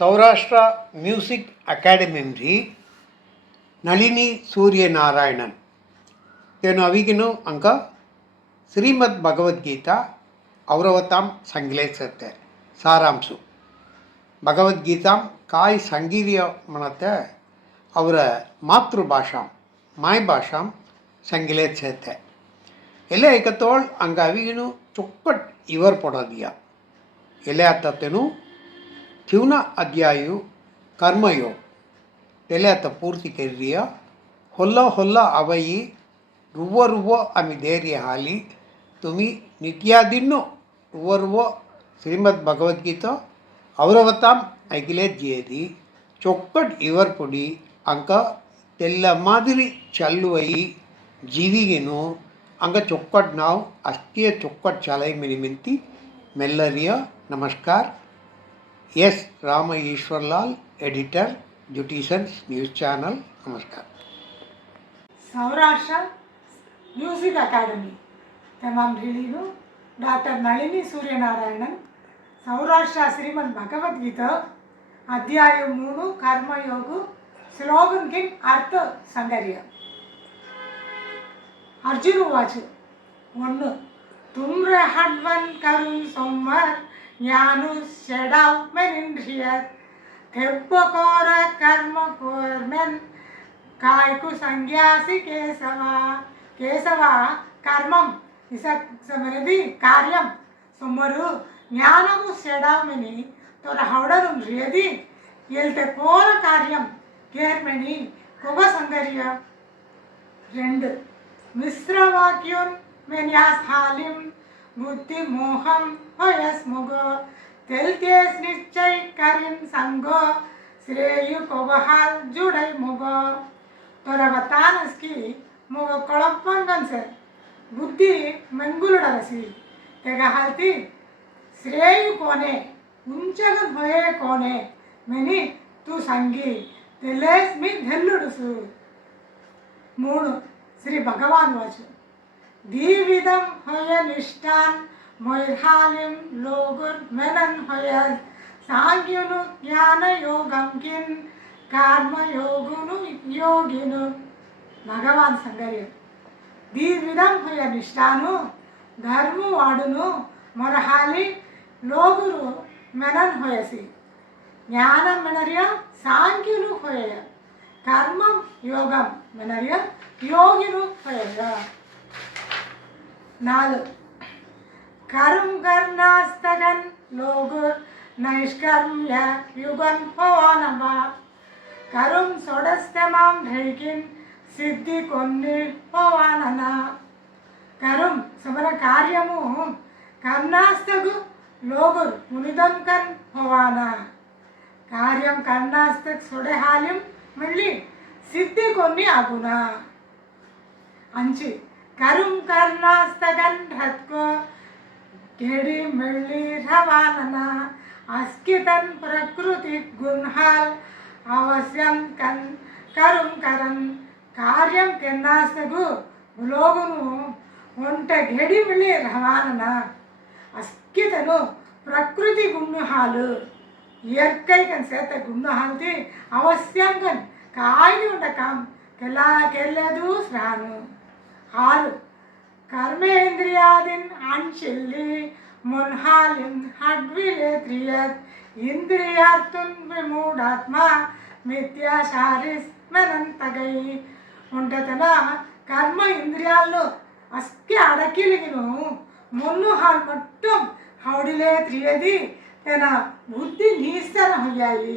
Saurashtra music academy Nalini Suryanarayanan तेनु अविगिनु अंक श्रीमद् भगवद्गीता औरवतां संगलेसते सारांशु भगवद्गीता काय संगीर्य मनते अवर मातृभाषा माय भाषा संगलेसते एले एकतोल अंग अविगिनु चुक्कट इवर पड़दिया एले अततेनु क्यों अध्यायु कर्मयोग तेलेत पूर्ति करिया होल्ला होल्ला अवयी रुव्व रुव्व अमि धैर्य हाली तुम्ही नित्यादिन्नु रुव्व रुव्व श्रीमद् भगवद्गीता औरवताम ऐकिले जेदी चोक्कट इवर पुडी अंक तेल्ल मादिरी चल्लुवई जीविगिनु अंक चोक्कट नाव अस्तिय चोक्कट चलै मिनिमिंती मेल्लरिया नमस्कार एस राम ईश्वरलाल एडिटर जुटिशन्स न्यूज़ चैनल नमस्कार। सौराष्ट्र म्यूजिक अकाडेमी तमाम रिलीनु डॉक्टर नलिनी सूर्यनारायणन सौराष्ट्र श्रीमद् भगवद्गीता अध्याय 3 कर्मयोग श्लोकन के अर्थ संगर्य अर्जुन उवाच 1 तुम रहड्वन करुण सोमवार ज्ञानु शेडाव मेनिंद्रियत तेब्बकोर कर्म कोरमेन कायकु संज्ञासी केशवा कर्मम इसमरदी कार्यम सुमरु ज्ञानमु शेडावमेनि तोर हवडनु रियदी येल्ते कोर कार्यम केरमेनि कुब संगर्य 2 मिश्रवाक्युन मेन्यास हालिम बुद्धि मोहम होयस मुगो तेलतेस निश्चय करिन संगो श्रेयु कोबहाल जुड़ै मुगो तोरा बतानस की मुगो कळप्पंगन से बुद्धि मंगुलडरसी तेगा हालती श्रेयु कोने उंचगन होये कोने मेनी तू संगी तेलेस मी धेल्लुडुसु 3 श्री भगवान वाचु दीविदम होय निष्ठान मोयहालिम लोगुर मेनन होय सांग्युनु ज्ञान योगम किन कर्म योगुनु योगिनु भगवान संगर्य दीविदम होय निष्ठानु धर्म वाडुनु मोरहाली लोगुरु मेनन होयसी ज्ञान मेनरिया सांग्युनु होय कर्म योगम मेनरिया योगिनु होय 4 कर्म करनास्तगन लोगुर नैष्कर्म्य युगन पवनवा कर्म सोडस्तमाम ढैकिन सिद्धि कोन्नि पवनना कर्म समर कार्यमु करनास्तगु लोगुर मुनिदम कन पवना कार्यम करनास्तक सोडे हालिम मल्ली सिद्धि कोन्नि आगुना 5 कर्म करनास्तगन ढत्को केडी मल्ली रवानना अस्कितन प्रकृति गुणहाल अवश्यम कन कर्म करन कार्यम करनास्तगु लोगुनु उंट गेडी मल्ली रवानना अस्कितनु प्रकृति गुणहाल इयर्कै कन सेत गुणहालती अवश्यम कन कायनी उंट काम केल्लेदु स्रानु 6 कर्मेंद्रियादिन अंशिल्ली मुन्हालिन हड्विले त्रियत इंद्रियार्थुन विमूढ़ात्मा मिथ्याचारिस मेनंतगई उंटतन कर्म इंद्रियाल्लो अस्के अडकिलिगिनु मुन्नु हाल मट्टुम हवडिले त्रियदी तेन बुद्धि नीस्तर होयाई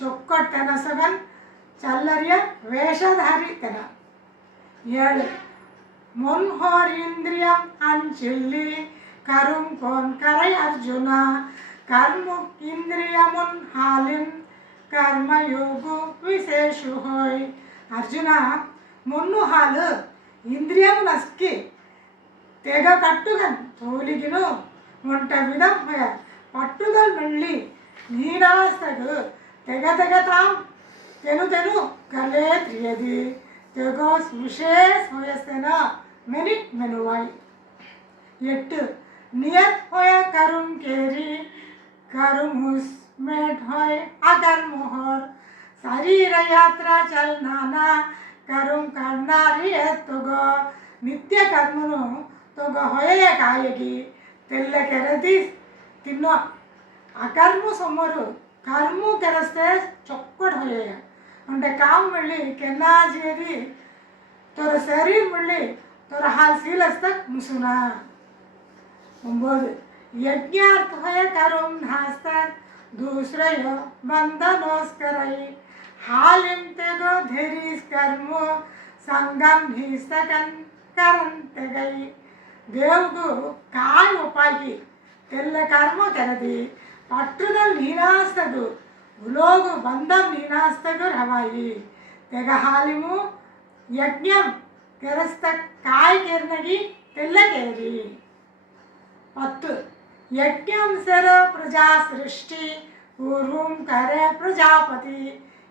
चोक्कट तेन सगन चल्लरिय वेषधारी तेन 7 मुन्होर इंद्रियम अंचिल्ली करुम कोन करय अर्जुना कर्म इंद्रियमुन हालिम कर्म योगु विशेषु होय अर्जुना मुन्नु हाल इंद्रियमुन अस्की तेग कट्टुगन तोलिगिनु उंट विदम होय पट्टुदल मल्ली नीनास्तगु तेग तेगताम तेनु तेनु कले त्रियदी तेगोस विशेष होयस्तेना मेनिट मेनुवाई 8 नियत होया करुम केरी करुमुस मेट होय अगर मोहर शरीर यात्रा चलनाना करुम करनारी तुगो नित्य कर्मनु तुग होये कायगी तेल्ल केरदी तिन्नो अकर्म सोमरु कर्मु केरस्ते चोक्कट होये अंटे काम मल्ली केन्ना जेदी तोर शरीर मल्ली तोर हाल सीलस्तक मुसुना उम्बोद यज्ञार्थ होय करुम नास्तक दूसरे बंधनोस्करई हालिम तेगो धेरीस कर्मो संगम हिस्तकन करंते गई देवगु काय उपायी तेल्ल कर्म तेरदी पट्टुदल नीनास्तगु उलोगु बंधम नीनास्तगु रवाई तेग हालिमु यज्ञम केरस्तक काय केरनगी तेल्ल केरी 10 यज्ञम सर प्रजा सृष्टि पूर्वं करे प्रजापति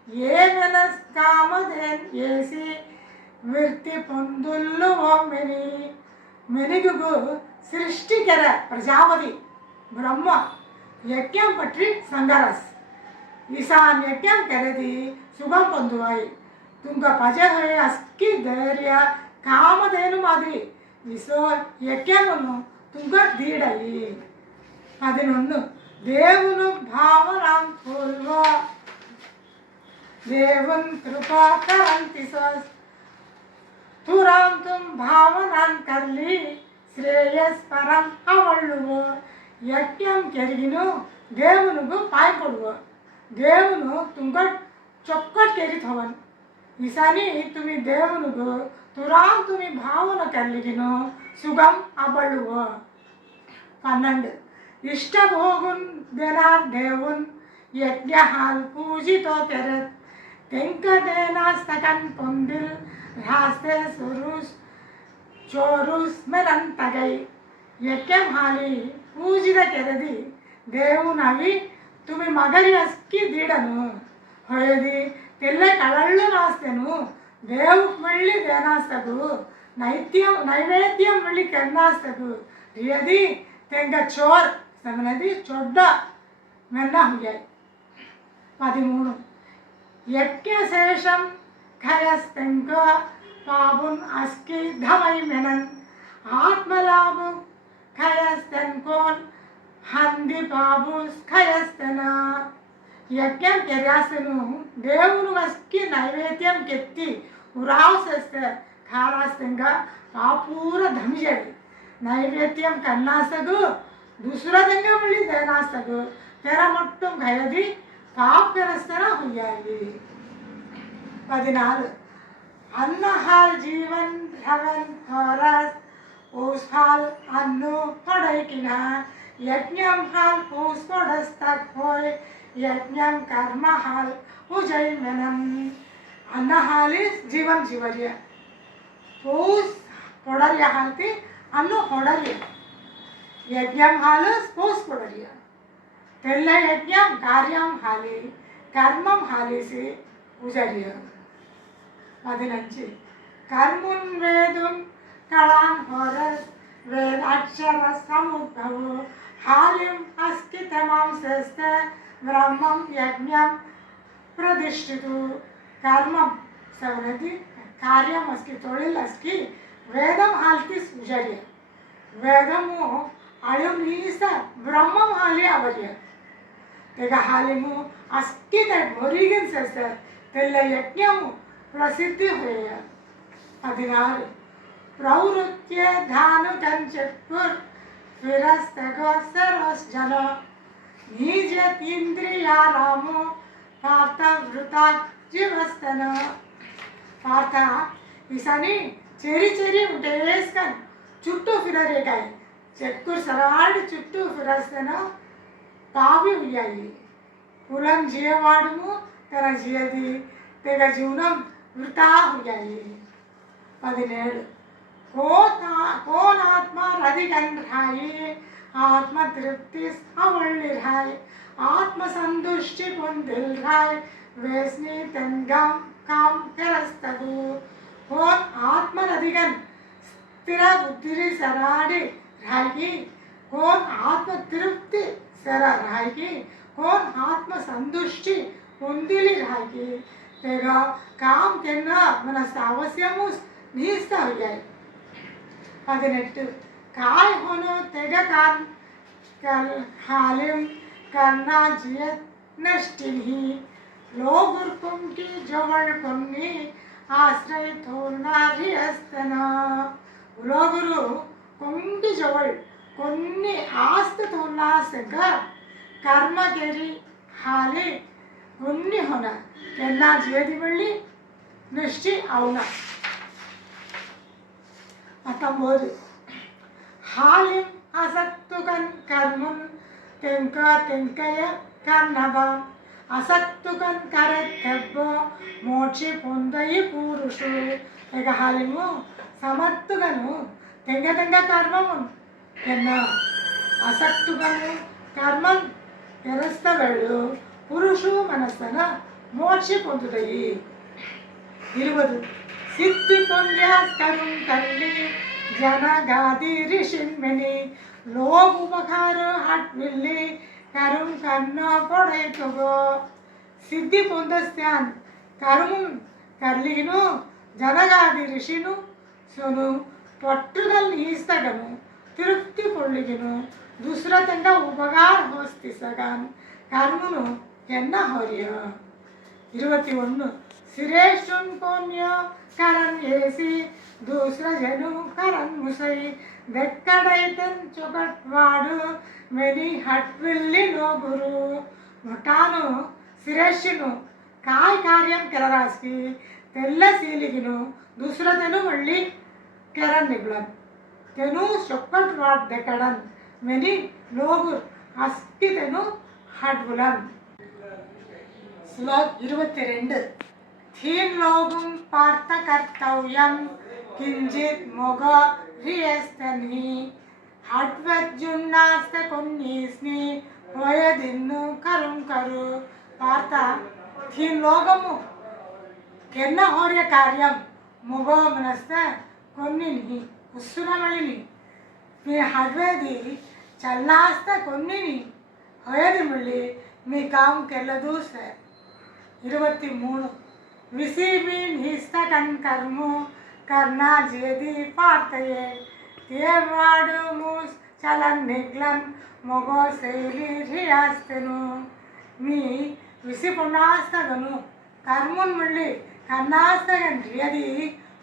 ये मनस कामधेन येसी वृत्ति పొందుల్లు మెని మెనిగుగు सृष्टि कर प्रजापति ब्रह्म यज्ञम पट्टी संगरस ईशान यज्ञम करेदी सुगम పొందువాయి तुंग पजे है अस्की धैर्य कामधेनु मादिरी विसो यज्ञमुनु तुंग दीडई 11 దేవును భావనాం పూర్వ దేవున్ కృపా కరంతి సస్ तुराम तुम भावनान करली श्रेयस परम అవళ్ళువు యజ్ఞం కెరిగిను దేవునుగు పాయపడువు దేవును तुंग चोक्कट केरिथवन ईसानी तुम्ही దేవునుగు तुराम तुम्ही भावना करलिगिनु सुगम అవళ్ళువు 12 इष्टभोगुन देनार देवुन यज्ञ हाल पूजितो तेरत तेंक देनास्तकन పొందిల్ रास्ते सुरुस चोरुस मेरंतगई यज्ञम हाली पूजित केरदी देवुनवी तुम्ही मगरी अस्की दीडनु होयदी तेल्ले कळल्लु नास्तेनु देवुक मल्ली देनास्तगु नैवेद्यम मल्ली करनास्तगु यदि तेंग चोर समनदी चोड्डा मेन्ना हुई 13 यज्ञ शेषम खयस्तेंग पाबुन अस्की धमई मेनन आत्मलाभु खयस्तेंकोन हंदी पाबुस खयस्तेना यज्ञम केर्यासेनु దేవును अस्की नैवेद्यम केत्ती उरावसेस्ते खारास्तेंग पापूर धमिजेडी नैवेद्यम करनास्तगु दूसरा दंगा मल्ली देनास्तगु तेरा मट्टुम खयदी पाप करस्तना हुई 14 अन्नहाल जीवन धवन होरस ओसहाल अन्नु पड़ैकिना यज्ञम हाल पोस पड़स्तक होय यज्ञम कर्म हाल उजय मेनम अन्नहाल जीवन जीवर्य पोस पड़र्य हालती अन्नु पड़र्य यज्ञम हाल पोस पड़र्य तेल्ल यज्ञम कार्यम हाली कर्मम हालिसी उजर्य 15 कर्मुन वेदुन कलान होरस वेद अक्षर समुद्भव हालिम अस्की तमाम सेस्ते ब्रह्मम यज्ञम प्रतिष्ठितु कर्मम सवनदी कार्यम अस्की तोड़िल अस्की वेदम हालती उजर्य वेदमु अळुनीस ब्रह्मम हाली अवर्य तेग हालिमु अस्की तट मोरिगिन सेस्ते तेल्ल यज्ञमु प्रसिद्धि हुई 16 प्रवृत्य धानु कंचपुर फिरस्तगो सरस जन निजत इंद्रिया रामो पार्थ वृता जीवस्तन पार्थ ईसानी चेरी चेरी उठेस्कन चुट्टू फिररे काय चक्कुर सराड चुट्टू फिरस्तन पावी हुई पुलन जीवाडमु तेरा जियदी तेगा जीवनम वृथा हुई 17 कौन आत्मा रधिगन रहाई आत्म तृप्ति अवल्लिराय आत्म संतुष्टि పొందిల్ రాయ్ వేస్ని తెంగం काम करस्तगु कौन आत्म रधिगन स्थिर बुद्धि सराडी रायगी कौन आत्म तृप्ति सरा रायगी कौन आत्म संतुष्टि పొందిలి రాగి तेग काम केना मन अवश्यमु निहित हुई 18 काय होनो तेग कान कल हालिम करना जियत नष्टिही लोगुर्कुम की जवळ కొన్ని आश्रय थोरणारी असतना लोगुरु కొంగి जवळ కొన్ని आस्त थोरना सग कर्म केरी हाली కొన్ని होना केना जियदी बळ्ळी नष्टि అవునా 19 हालिम असक्तुकन कर्मं तेंकय कन्नबा असक्तुकन करत्तब्ब మోక్షి పొందయి పురుషు ఇక హాలిము సమత్తుగను తెంగ కర్మము ఎన్న అసక్తుగను కర్మం తెరస్తవేడు పురుషు మనస్సన మోక్షి పొందుదయి 20 సిద్ధి పొంద్యాస్కరం కల్లి జనగాది ऋषिन्मेनि लोग उपकार हट विल्ली करुम कन्न पड़े तगो सिद्धि పొందస్త్యాన్ కర్మం కర్లిగిను జనగాది ఋషిను సును పట్టుదల ఈస్తగను తృప్తి పొಳ್ಳಿಗಿನು ದುಸ್ರತಂಗ ಉಪಕಾರ ಹೋಸ್ತಿಸಗನ್ ಕರ್ಮನು ಎನ್ನ ಹೊರಿಯ 21 सिरेशुन कोन्य करन येसी दूसरा जनु करन मुसई दक्कड़ैतन चुकटवाडु मेनी हट्विल्ली नो गुरु मटानु सिरेशुनु काय कार्यम केलरास्की तेल्ल सीलिगिनु दूसरा तेनु मल्ली केरन निगलन तेनु चुकटवाड दक्कड़न मेनी लोगु अस्की तेनु हट्वुलन श्लोक 22 तीन लोगों पार्थ कर्तव्यम किंचित मोग रियस्तनी हट्वज्जुन्नास्त कोन्नीस्नी होय दिन्नु करुं करू पार्थ तीन लोगों केन्ना होर्य कार्यम मोग मनस्त कोन्निनी उस्सुनमलिनी मी हट्वेदी चल्लास्त कोन्निनी होय दिमली मी काम केल्लदू से 23 विसीबीन हिस्तकन कर्मु करना जेदी पार्तये तेवाडु मूस चलन निग्लन मोगो शैली रियास्तनु मी विसिपुनास्तगनु कर्मुन मल्ली कन्नास्तगन रियदी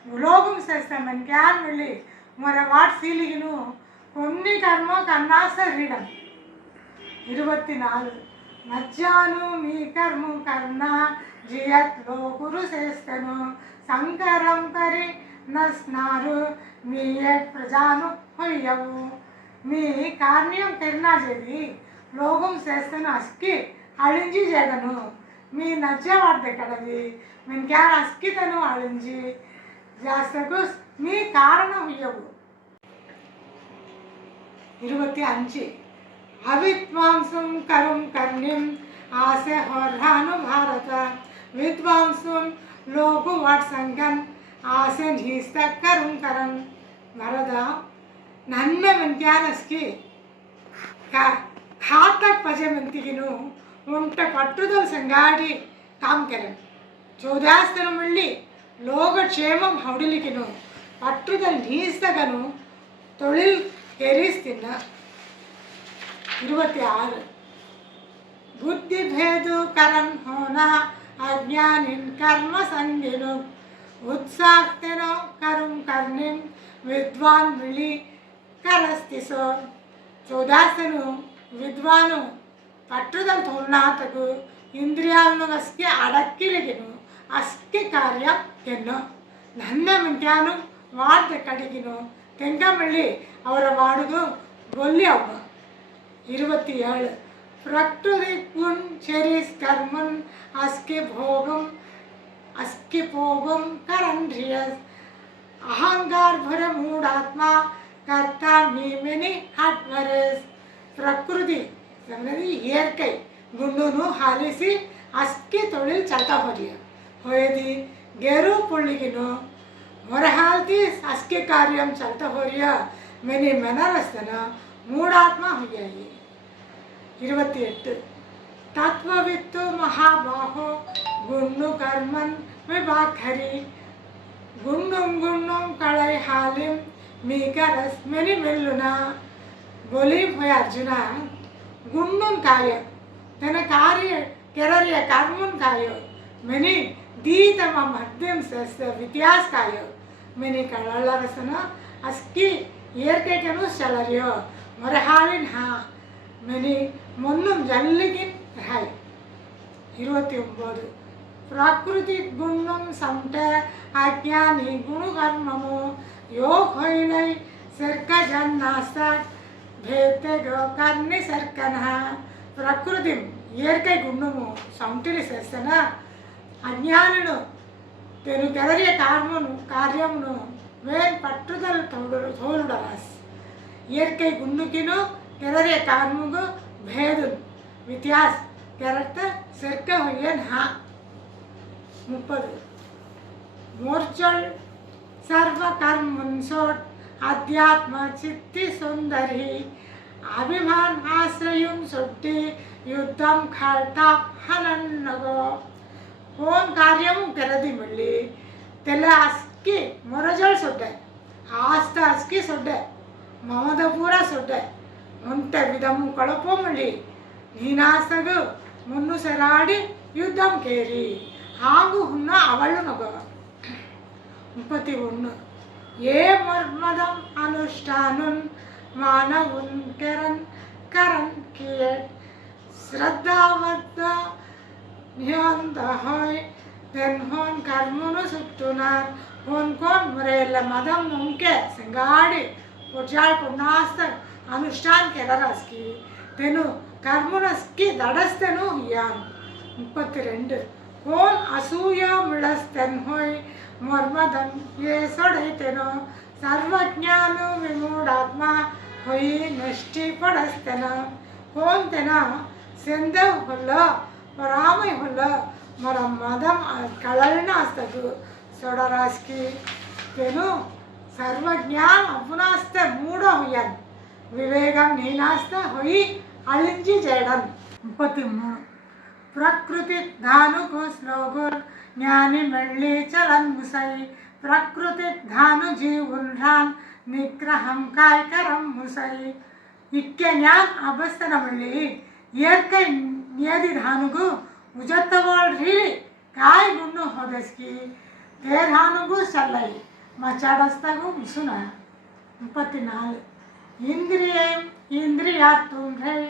उलोगुम सेस्तमन क्यान मल्ली मोर वाट सीलिगिनु कोन्नी कर्म कन्नास्त रीडम 24 मज्जानु मी कर्मु करना जियत लो गुरु सेस्तनु संकरम करी नस्नारु मी एक प्रजानु होयवु मी कार्नियम करना जेदी लोगम सेस्तनु अस्की अळिंजी जगनु मी नज्जवाड्डे कड़वी मैं क्या अस्की तनु अळिंजी जास्तकुस मी कारण होयवु 25 अविद्वांसुं करुं कर्णिं आसे होर्हानु भारत विद्वांसुं लोगु वाट संगन आसे निस्त करुं करन भरत नन्न मंत्यानस्की का खातक पजे मंतिगिनु उंट पट्टुदल संगाडी काम करन चौदास्तनु मल्ली लोग क्षेमं हौडिलिकिनु पट्टुदल निस्तगनु तोळिल केरिस्तिन्न 26 बुद्धि भेदु करन होना अज्ञानिन कर्म संगिनु उत्साहतेनो करुं कर्णिं विद्वान मिली करस्तिसो 14 विद्वानु पट्टुदल तोरनातकु इंद्रियालनु अस्के अडक्किलिगिनु अस्के कार्य केन्नो नन्न मंत्यानु वाड कडिगिनु तेंग मल्ली अवर वाडुगु गोल्ली अव्व 27 प्रकृति गुण चरिस कर्मन अस्के भोगम करन रियस अहंकार भर मूढ़ात्मा कर्ता मीमेनी हटवरस प्रकृति समझी येरकै गुंडुनु हालिसी अस्के तोड़िल चलता होयदी गेरु पुल्लिगिनु मोरहालती अस्के कार्यम चलता होरिया मैंने मनरस्तन मूढ़ात्मा हुई 28 तत्ववित्तु महाबाहो गुण्णु कर्मन् विभाखरी गुण्णुं कळै हालिम मीकरस्मिनि मेल्लुना बोली भय अर्जुन गुण्णुन काय तन कार्य केररिय कर्मुन काय मेनी दीतम मध्यम सस्य व्यत्यास काय मेनी कळलरसन अस्की ஏற்கைக்கனு செலரியோ மரஹாலின் ஹா மெனி முன்னும் ஜல்லிகின் ராய் 29 प्रकृति गुणम समट अज्ञानी गुण कर्ममो योग होइनै सर्क जन्नासा भेते गो कर्नि सर्कनः प्रकृति ఏర్కై గుణము సౌంటిలి సెసన అజ్ఞానును తెను కెరరియ కార్యమును வேன் பற்றுதல் தோலுடராஸ் இயற்கை குண்ணுக்கினு ಕೆರರಿಯ ಕಾರ್ಮುಗು ಭೇದು ವ್ಯತ್ಯಾಸ ಕೆರಟ ಸರ್ಕ ಹೊಯ್ಯನ್ ಹಾ 30 ಮೂರ್ಛಳ್ ಸರ್ವ ಕರ್ಮನ್ಸೋಟ್ ಅಧ್ಯಾತ್ಮ ಚಿತ್ತಿ ಸುಂದರಿ ಅಭಿಮಾನ್ ಆಶ್ರಯುನ್ ಸೊಟ್ಟಿ ಯುದ್ಧಂ ಖಾಳ್ತಾ ಹನನ್ನಗೋ ಓನ್ ಕಾರ್ಯಮು ಕೆರದಿ ಮಳ್ಳಿ ತೆಲ ಅಸ್ಕಿ ಮೊರಜಳ್ ಸೊಡ್ಡೆ ಆಸ್ತ ಅಸ್ಕಿ ಸೊಡ್ಡೆ ಮಮದ ಪೂರ ಸೊಡ್ಡೆ ಉಂಟ ವಿಧಮು ಕಳಪೋ ಮಳ್ಳಿ ನೀನಾಸಗು ಮುನ್ನು ಸರಾಡಿ ಯುದ್ಧಂ ಕೇರಿ ಹಾಗೂ ಹುನ್ನ ಅವಳು ನಗ 31 ಏ ಮರ್ಮದಂ ಅನುಷ್ಠಾನುನ್ ಮಾನವುನ್ ಕರನ್ ಕಿಯಟ್ ಶ್ರದ್ಧಾವದ್ದ ನಿಯಂತ ಹೋಯ್ ತೆನ್ ಹೋನ್ ಕರ್ಮುನು ಸುಟ್ಟುನಾರ್ ಹೋನ್ ಕೋನ್ ಮರೆಯಲ್ಲ ಮದಂ ನುಂಕೆ ಸಂಗಾಡಿ ಪುಜಾಳ್ ಪುನಾಸ್ತ अनुष्ठान केररास्की तेनु कर्मुनस्की दडस्तेनु हियान 32 कोन असूया मिळस्तेन होय मर्मदं ये सोडैतेनो सर्वज्ञानु विमूढात्मा होई नष्टि पडस्तेन कोन तेना सेंदव होल्ल परामय होल्ल मरम मदम कळलना असतु सोडरास्की तेनु सर्वज्ञान अपुनास्ते मूढ होयन विवेकम नीनास्त होई अलिंजी जैडन 33 प्रकृति धानु को श्लोगुर ज्ञानी मल्ली चलन मुसई प्रकृति धानु जीवुन्रान निग्रहम काय करम मुसई इक्के ज्ञान अवस्थन मल्ली येर्कै नियदि धानुगु उजत्तवोळ रीली काय गुण्णु होदस्की ते धानुगु सल्लै मचाडस्तगु मुसुना 34 इंद्रियम इंद्रियातुम है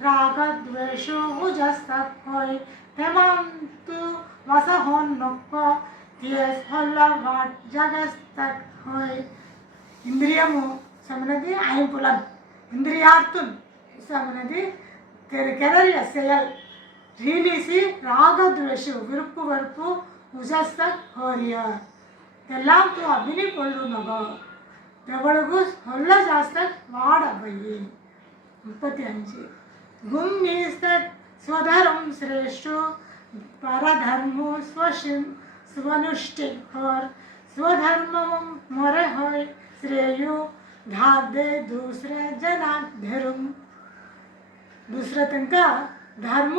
राग द्वेषो उजस्तक होय तेमांतु वसहोन नक्को तियस हल्ला वाट जगस्तक होय इंद्रियमु समनदि आयपुलन इंद्रियातुम समनदि केररिय सेयल रीलिसी राग द्वेषो विरुप्पु वरुप्पु उजस्तक होरिय तेल्लाम तु अभिनि पोल्लु नगो तेवळगु ಹೊಲ್ಲ ಜಾಸ್ತ ವಾಡಬಯ್ಯಿ 35 ಗುಮ್ಮಿಸ್ತ ಸ್ವಧರ್ಮ ಶ್ರೇಷ್ಠ ಪರಧರ್ಮ ಸ್ವನುಷ್ಠಿ ಹೊರ स्वधर्मम मोरे होय श्रेयु धादे दूसरे जना धर्म दूसरे तंका धर्म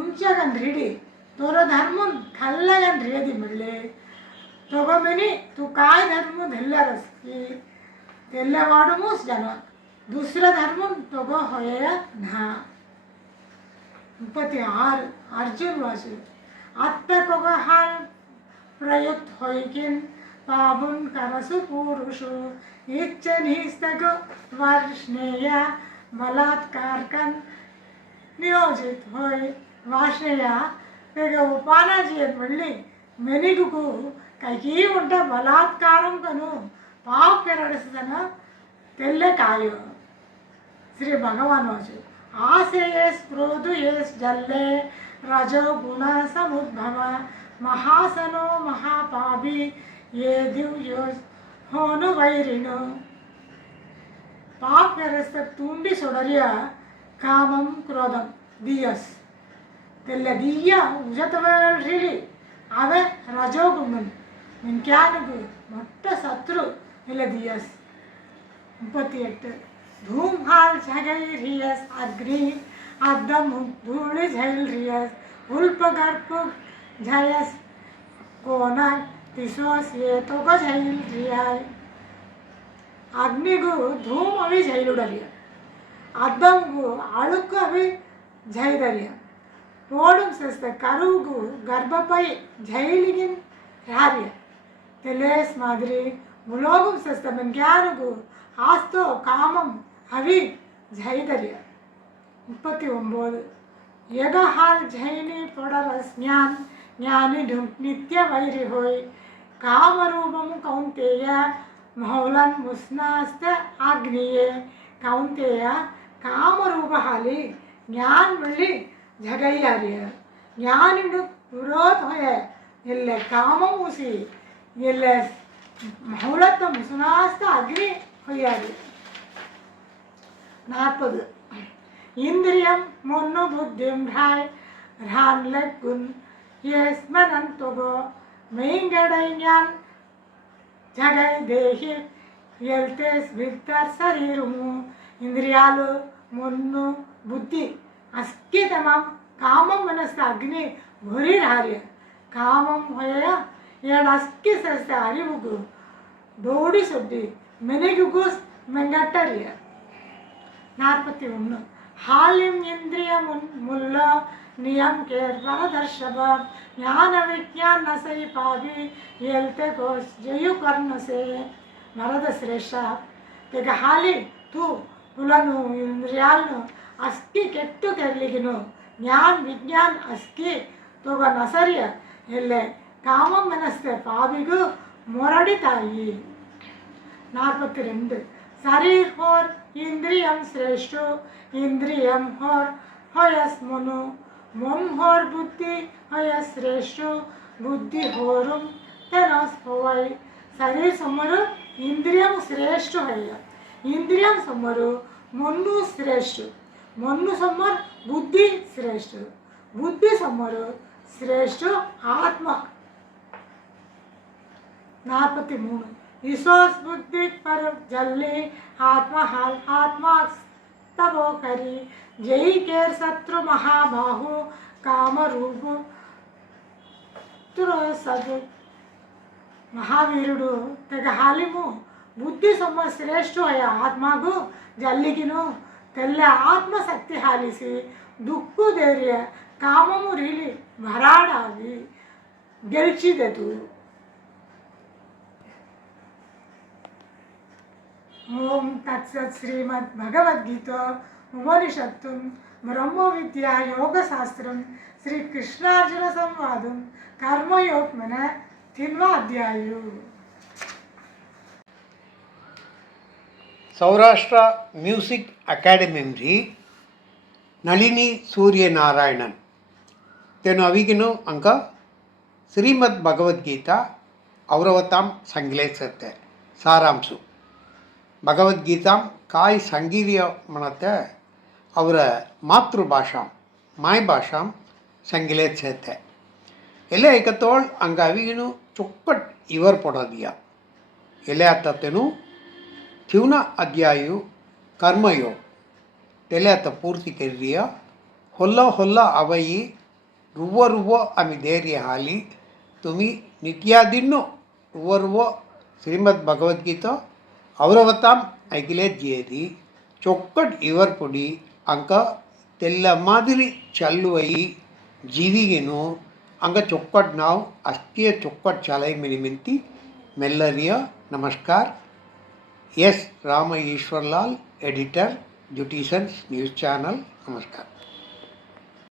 उंचगन रिडी तोर धर्म खल्लगन रेदी मिळले तोगो मेनी तू काय धर्म धल्लारस्की तेल्लवाडमुस जन दूसरा धर्म तोगो होय ना 36 अर्जुन वासु आत्मकोगो हाल प्रयुक्त होयकिन पावुन करसु पुरुषु इच्छनिस्तगो वर्ष्णेय बलात्कार कन नियोजित होय वाष्णेय तेगो उपानाजियत मल्ली मेनिगुकु कैकी उंट बलात्कारं कनु पाप केरडसदन तेल्ले कायो श्री भगवान वाचु आसेयस क्रोधुयस जल्ले रजो गुण समुद्भव महासनो महापापी ये दिव्यो होनु वैरिनो पाप केरस्त तुंडी सोडरिया कामम क्रोधम दियस तेल्ले दिया उजतवल रिली अवे रजोगुणन निन्क्यानुगु मोट्ट शत्रु इले दियस 38 धूम हाल जगै रियस अग्नि अद्दमु धूळि झैल्रियस उल्पगर्प झयस कोना तिसोस ये तो को झैल्रियाय अग्निगु धूम अभी झैलुडरिय अद्दमु अळुक्कु अभी झैदरिय पोडुम सेस्ते करुगु गर्भपै झैलिगिन रारिय तेलेस मादिरी मुलोगुम सेस्ते मेंग्यानुगु आस्तो कामम अभी झैदरिय 39 यगहाल झैनी पडरस ज्ञान ज्ञानिडुम नित्य वैरि होय कामरूपम कौन्तेय मौलन मुस्नास्त आग्निये कौन्तेय कामरूपहाली ज्ञान मिली झगैयारिय ज्ञानिडु विरोध होय इल्ले कामम उसी इल्ले मौलत मुस्नास्त अग्नि होयारिय 40 इंद्रियम मोन्नु बुद्धिम राय रान लेकुन येस्मनंतोगो मेंगडैन्यान जगै देहि येल्तेस वित्तर शरीरमु इंद्रियालु मोन्नु बुद्धि अस्कितमम कामम मनस्त अग्नि भुरी रार्य कामम होया येडस्कि सेस्ते अरिवुगु दोडी सुद्दी मेनेगुगुस मेंगट्टरिय 41 हालिम इंद्रिय मुल्ल नियम केर परदर्शभ ज्ञान विज्ञान नसई पावी येल्ते कोस जयु कर्ण से मरद श्रेष्ठ तेग हाली तू पुలను इंद्रियाలను अस्कि केट्टु केरलिगिनु ज्ञान विज्ञान अस्कि तोग नसरिय एल्ले कामम मनस्ते पाविगु मोरडिताई 42 शरीर होर इंद्रियम श्रेष्ठ इंद्रियम होर होयस मनु मन होर बुद्धि होयस श्रेष्ठ बुद्धि होरुम तेनस होय शरीर समरु इंद्रियम श्रेष्ठ होय इंद्रियम समरु मनु श्रेष्ठ मनु समर बुद्धि श्रेष्ठ बुद्धि समरु श्रेष्ठ आत्मा 43 ईश्वस बुद्धि पर जल्ले आत्मा हाल आत्मा तबो करी जय केर शत्रु महाबाहु काम रूप तुरसद महावीरुडु तेग हालिमु बुद्धि सम श्रेष्ठ होय आत्मागु जल्लिगिनु तेल्ले आत्मशक्ति हालिसी दुक्कु धैर्य काममु रीली भराडावी गेल्चिदेतु ओम तत्सत् श्रीमद् भगवद्गीता उपनिषत्तु ब्रह्म विद्या योग शास्त्रम श्री कृष्णार्जुन संवादम कर्मयोग मन 3वा अध्याय सौराष्ट्र म्यूसिक अकाडेमी नलिनी सूर्य नारायणन तेनु अविगिनु अंक श्रीमद् भगवद्गीता औरवताम संग्लेसते सारांशु भगवद्गीता काय संगीर्य मनते ಅವರ ಮಾತೃಭಾಷಾ ಮಾಯ್ ಭಾಷಾ ಸಂಗಿಲೇತ್ ಸೇತೆ ಎಲೆ ಐಕತೋಳ್ ಅಂಗ ಅವಿಗಿನು ಚೊಕ್ಕಟ್ ಇವರ್ ಪಡೋದಿಯ ಎಲೆ ಅತ್ತತೆನು ಥಿವ್ನ ಅಧ್ಯಾಯು ಕರ್ಮಯೋ ತೆಲೆ ಅತ್ತ ಪೂರ್ತಿ ಕೆರ್ರಿಯ ಹೊಲ್ಲ ಹೊಲ್ಲ ಅವಯಿ ರುವ್ವ ರುವ್ವ ಅಮಿ ಧೈರ್ಯ ಹಾಲಿ ತುಮಿ ನಿತ್ಯಾದಿನ್ನು ರುವ್ವ ರುವ್ವ ಶ್ರೀಮದ್ ಭಗವದ್ಗೀತಾ ಅವರವತಾಂ ಐಕಿಲೇತ್ ಜೇರಿ ಚೊಕ್ಕಟ್ ಇವರ್ ಪುಡಿ अंक तेल्ल मादिरी चलुवई जीविगेनु अंग चोक्कट नाव अस्तिय चोक्कट चलई मिनिमिंती मेल्लरिय नमस्कार एस राम ईश्वरलाल एडिटर जुटिशन्स न्यूज़ चैनल नमस्कार।